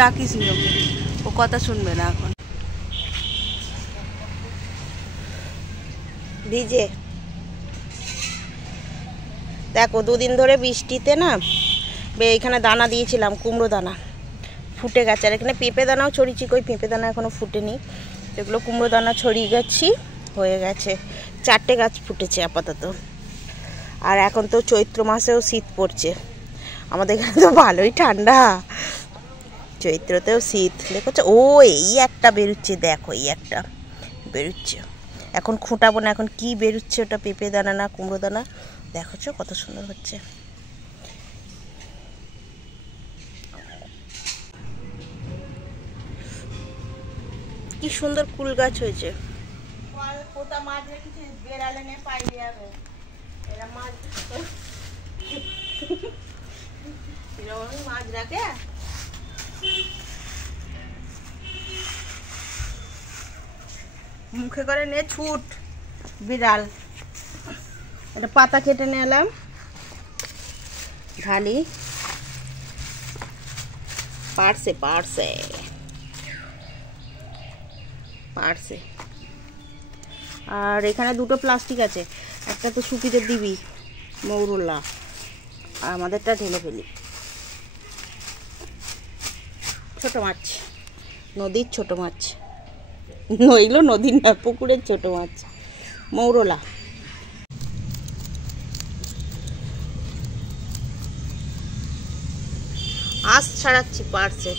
ডাকিস ওকে, ও কথা শুনবে না এখন। ভিজে দেখো, দুদিন ধরে বৃষ্টিতে না এইখানে দানা দিয়েছিলাম, কুমড়ো দানা ফুটে গেছে। আর এখানে পেঁপে দানাও ছড়িয়েছি, কই পেঁপে দানা এখনও ফুটেনি। এগুলো কুমড়ো দানা ছড়িয়ে গেছি, হয়ে গেছে। 4টে গাছ ফুটেছে আপাতত। আর এখন তো চৈত্র মাসেও শীত পড়ছে, আমাদের এখানে তো ভালোই ঠান্ডা। চৈত্রতেও শীত দেখছো। ও এই একটা বেরোচ্ছে, দেখো এই একটা বেরোচ্ছে। এখন খুঁটাবো না, এখন কি বেরোচ্ছে ওটা পেঁপে দানা না কুমড়ো দানা, দেখছো কত সুন্দর হচ্ছে। কি সুন্দর কুল গাছ হয়েছে। মাছ রাখে মুখে করে নে ছুট বিড়াল। এটা পাতা কেটে নিয়ে এলাম, ঢালি পারছে পারছে পারছে। আর এখানে দুটো প্লাস্টিক আছে, একটা তো শুকিতে দিবি মৌরলা, আর আমাদেরটা ঢেলে ফেলি। ছোট মাছ, নদীর ছোট মাছ, নইলো নদীর না, পুকুরের ছোট মাছ, মৌরলা। আঁশ ছাড়াচ্ছি পার্সের।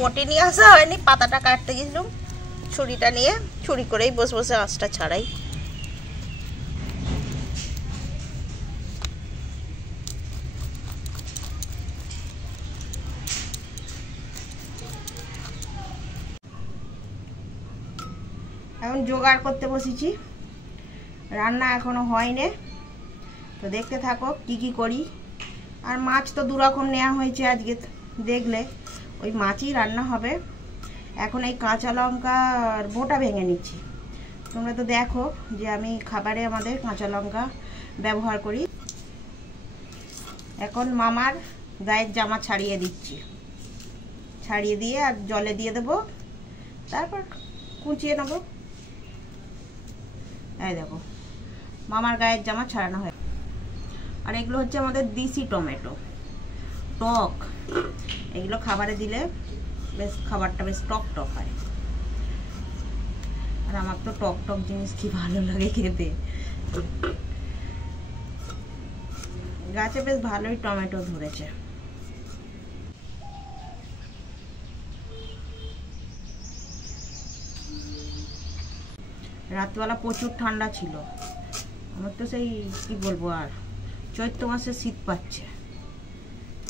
মোটে নিয়ে আসা হয়নি, পাতাটা কাটতে গেছিলাম, ছুরিটা নিয়ে ছুরি করেই বসে বসে আঁশটা ছাড়াই। এখন জোগাড় করতে বসেছি, রান্না এখনো হয়নি, তো দেখতে থাকো কি কি করি। আর মাছ তো দুরকম নেওয়া হয়েছে আজকে, দেখলে ওই মাছই রান্না হবে। এখন এই কাঁচা লঙ্কা আর বোটা ভেঙে নিচ্ছি। তোমরা তো দেখো যে আমি খাবারে আমাদের কাঁচা লঙ্কা ব্যবহার করি। এখন মামার গায়ের জামা ছাড়িয়ে দিচ্ছি, ছাড়িয়ে দিয়ে আর জলে দিয়ে দেবো, তারপর কুচিয়ে নেবো। এই দেখো মামার গায়ের জামা ছাড়ানো হয়। আর এগুলো হচ্ছে আমাদের দেশি টমেটো, টক। এগুলো খাবারে দিলে বেশ খাবারটা বেশ টক টক হয়। আর আমার তো টক টক জিনিস কি ভালো লাগে খেতে। গাছে বেশ ভালোই টমেটো ধরেছে। রাতবেলা প্রচুর ঠান্ডা ছিল, আমার তো সেই কি বলবো, আর চৈত্র মাসে শীত পাচ্ছে,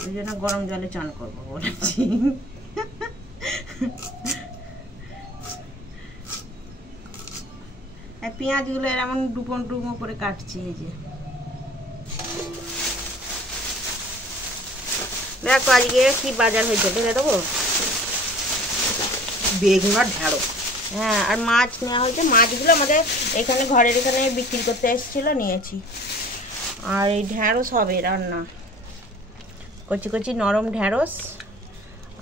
ওই জন্য গরম জলে চান করবো বলেছি। পেঁয়াজগুলো এমন ডুবো ডুবো করে কাটছি। এই যে দেখো আজকে কি বাজার হয়েছে, ঢেলে দেবো। বেগুন আর ঢেঁড়স, হ্যাঁ, আর মাছ নেওয়া হয়েছে। মাছগুলো আমাদের এখানে ঘরের এখানে বিক্রি করতে এসেছিলো, নিয়েছি। আর এই ঢ্যাঁড়স হবে রান্না, কচি কচি নরম ঢ্যাঁড়স,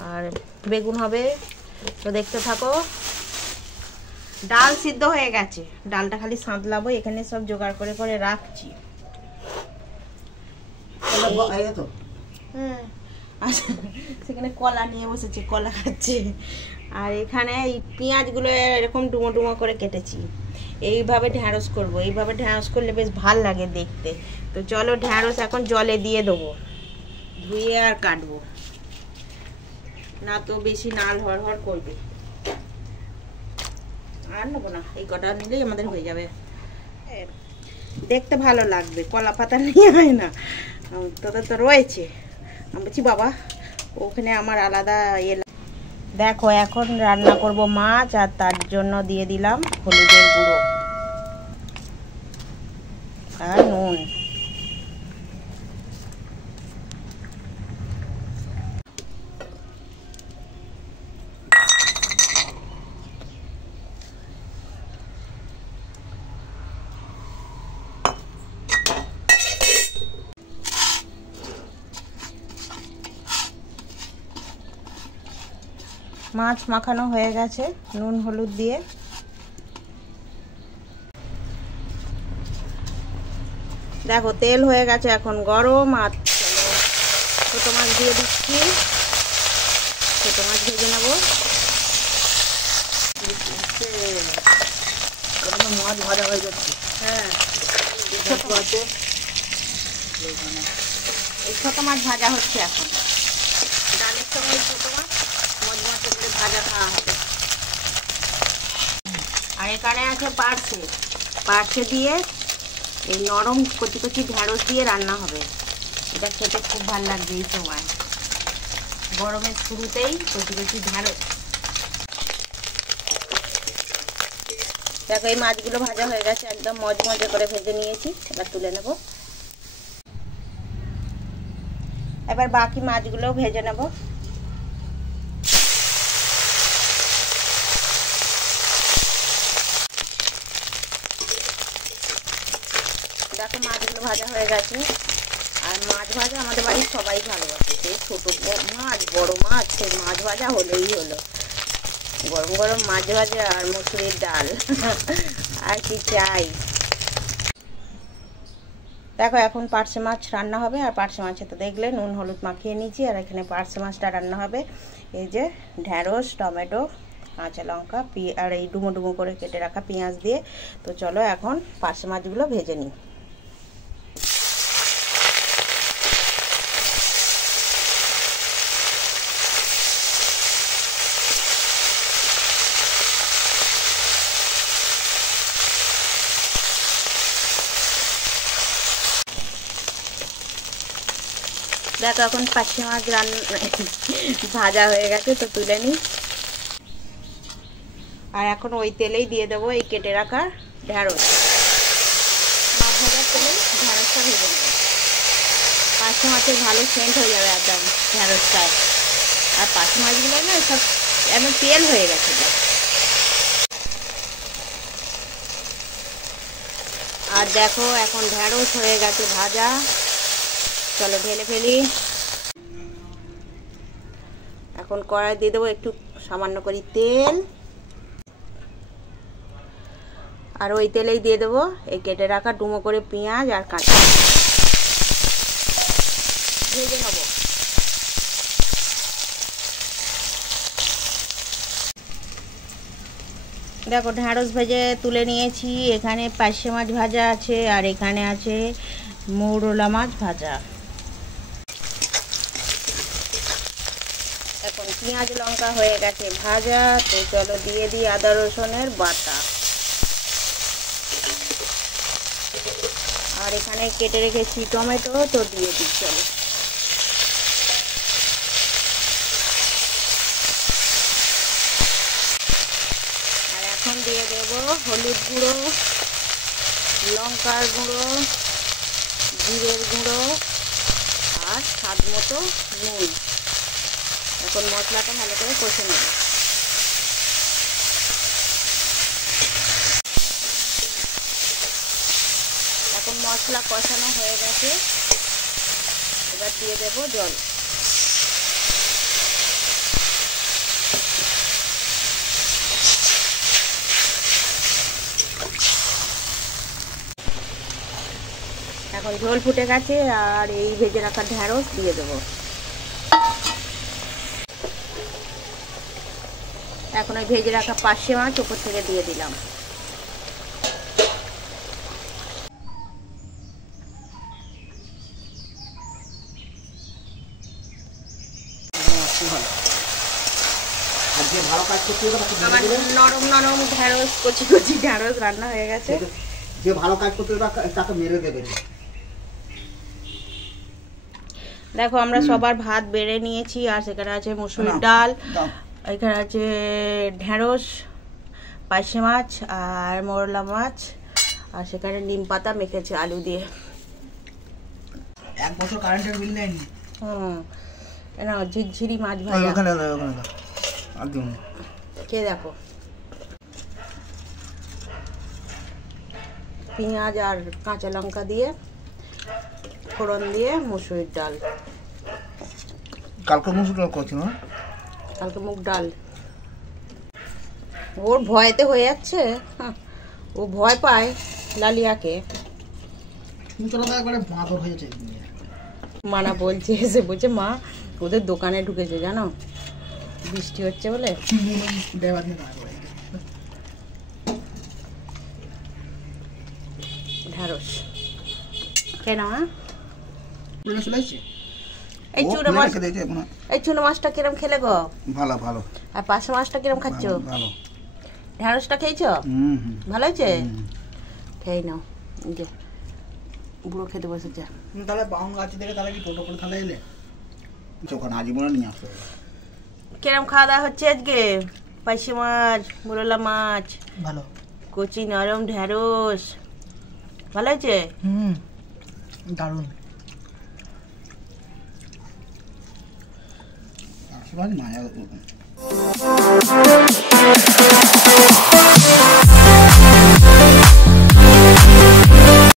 আর বেগুন হবে। তো দেখতে থাকো। ডাল সিদ্ধ হয়ে গেছে, ডালটা খালি সাঁতলাবো। এখানে সব জোগাড় করে করে রাখছি। হ্যাঁ, আচ্ছা, সেখানে কলা নিয়ে বসেছে, কলা খাচ্ছে। আর এখানে এই পেঁয়াজগুলো এরকম ডুমো ডুমো করে কেটেছি। এইভাবে ঢ্যাঁড়স করবো, এইভাবে ঢ্যাঁড়স করলে বেশ ভাল লাগে দেখতে। তো চলো ঢ্যাঁড়স এখন জলে দিয়ে দেবো, ধুয়ে আর কাটবো না, তো বেশি নাল হড় হড় করবে। আর নেবো না, এই কটা নিলেই আমাদের হয়ে যাবে, দেখতে ভালো লাগবে। কলা পাতা নিয়ে হয় না, তোদের তো রয়েছে। আমি বলছি বাবা, ওখানে আমার আলাদা দেখো এখন রান্না করব মাছ, আর তার জন্য দিয়ে দিলাম হলুদের গুঁড়ো আর নুন। মাছ মাখানো হয়ে গেছে নুন হলুদ দিয়ে। দেখো তেল হয়ে গেছে এখন গরম। আর ছোটো মাছ দিয়ে দিচ্ছি, ছোটো মাছ ভেজে নেবো। মাছ ভাজা হয়ে যাচ্ছে। হ্যাঁ, আছে এই ছোটো মাছ ভাজা হচ্ছে এখন। ডালের সঙ্গে ছোটো মাছ মজমচে করে ভাজা খাওয়া হবে। আর এখানে আছে পার্শে, পার্শে দিয়ে এই নরম কচি কচি ঢ্যাঁড়স দিয়ে রান্না হবে। এটা খেতে খুব ভালো লাগবে এই সময়, গরমের শুরুতেই কচি কচি ঢ্যাঁড়স। দেখো এই মাছগুলো ভাজা হয়ে গেছে, একদম মজমজে করে ভেজে নিয়েছি। এবার তুলে নেব। এবার বাকি মাছগুলোও ভেজে নেব। দেখো মাছগুলো ভাজা হয়ে গেছে। আর মাছ ভাজা আমাদের বাড়ির সবাই ভালোবাসে, সেই ছোটো মাছ বড় মাছ, সেই মাছ ভাজা হলেই হলো। গরম গরম মাছ ভাজা আর মসুরির ডাল আর কি চাই। দেখো এখন পার্শে মাছ রান্না হবে। আর পার্শে মাছে তো দেখলে নুন হলুদ মাখিয়ে নিয়েছি। আর এখানে পার্শে মাছটা রান্না হবে এই যে ঢ্যাঁড়স, টমেটো, কাঁচা লঙ্কা আর এই ডুমো ডুমো করে কেটে রাখা পেঁয়াজ দিয়ে। তো চলো এখন পার্শে মাছগুলো ভেজে নিই। দেখো এখন পার্শে মাছ ভাজা হয়ে গেছে, তো তুলে নিই। আর এখন ওই তেলেই দিয়ে দেবো এই কেটে রাখা ঢ্যাঁড়স। মাছ ভাজার তেলেই ঢ্যাঁড়সটা ভেজে নেবো। পার্শে মাছের ভালো সেন্ট হয়ে যাবে একদম ঢ্যাঁড়সটায়। আর পার্শে মাছগুলো না সব একদম তেল হয়ে গেছে। আর দেখো এখন ঢ্যাঁড়স হয়ে গেছে ভাজা। চলো ঢেলে ফেলি। এখন কড়াই দিয়ে দেবো একটু সামান্য করে তেল। আর ওই তেলেই দিয়ে দেবো এই কেটে রাখা ডুমো করে পেঁয়াজ আর কাঁচা ভেজে নেবো। দেখো ঢ্যাঁড়স ভেজে তুলে নিয়েছি। এখানে পার্শে মাছ ভাজা আছে আর এখানে আছে মৌরলা মাছ ভাজা। এখন পেঁয়াজ লঙ্কা হয়ে গেছে ভাজা। তো চলো দিয়ে দিই আদা রসুনের বাটা। আর এখানে কেটে রেখেছি টমেটো, তো দিয়ে দিই। চলো আর এখন দিয়ে দেব হলুদ গুঁড়ো, লঙ্কার গুঁড়ো, জিরের গুঁড়ো আর স্বাদ মতো নুন। এখন মশলাটা ভালো করে কষে নেব। এখন মশলা কষানো হয়ে গেছে, এবার দিয়ে দেব জল। এখন ঝোল ফুটে গেছে আর এই ভেজে রাখা ঢ্যাঁড়স দিয়ে দেবো। এখন ওই ভেজে রাখা পার্শে মাছ উপর থেকে দিয়ে দিলাম। আমার নরম নরম ঢ্যাঁড়স, কচি কচি ঢ্যাঁড়স রান্না হয়ে গেছে। যে ভালো কাজ করতে তাকে মেরে দেবে। দেখো আমরা সবার ভাত বেড়ে নিয়েছি। আর সেখানে আছে মসুরির ডাল, এখানে আছে ঢ্যাঁড়স, পার্শে মাছ আর মৌরলা মাছ। আর সেখানে নিম পাতা মেখেছে আলু দিয়ে। 1 বছর কারেন্টের বিল নেয়নি। না ঝিরঝিরি মাছ ভাজা। ওখানে একদম কে দেখো পেঁয়াজ আর কাঁচা লঙ্কা দিয়ে ফোড়ন দিয়ে মসুরির ডাল। কালকে মসুর ডাল করছি না, কালকে মুগ ডাল। ওর ভয়েতে হয়ে যাচ্ছে। হ্যাঁ, ও ভয় পায় লালিয়াকে। কুমড়োটা একবারে বাঁদর হয়েছে। মানা বলছে, এসে বলছে মা ওদের দোকানে ঢুকেছে জানো, বৃষ্টি হচ্ছে বলে। ঢ্যাঁড়স কেন এই চুনো মাছ, এই চুনো মাছটা কিরম খেলে গো? ভালো ভালো। আর পার্শে মাছটা কিরম খাচ্ছ? ভালো। ঢ্যাঁড়সটা খেয়েছো? ভালো হয়েছে? খেয়ে নাও। এই যে বুড়ো খেতে বসেছে। তাহলে বাউন গাছ থেকে তাহলে কি টোটো করে তাহলে এলে ওখানে আজীবনে নিয়ে আসতে হবে। কিরম খাওয়া দাওয়া হচ্ছে আজকে? পার্শে মাছ, মোরলা মাছ, ভালো, কচি নরম ঢ্যাঁড়স, ভালো হয়েছে? দারুণ। আশীর্বাদ মায়া।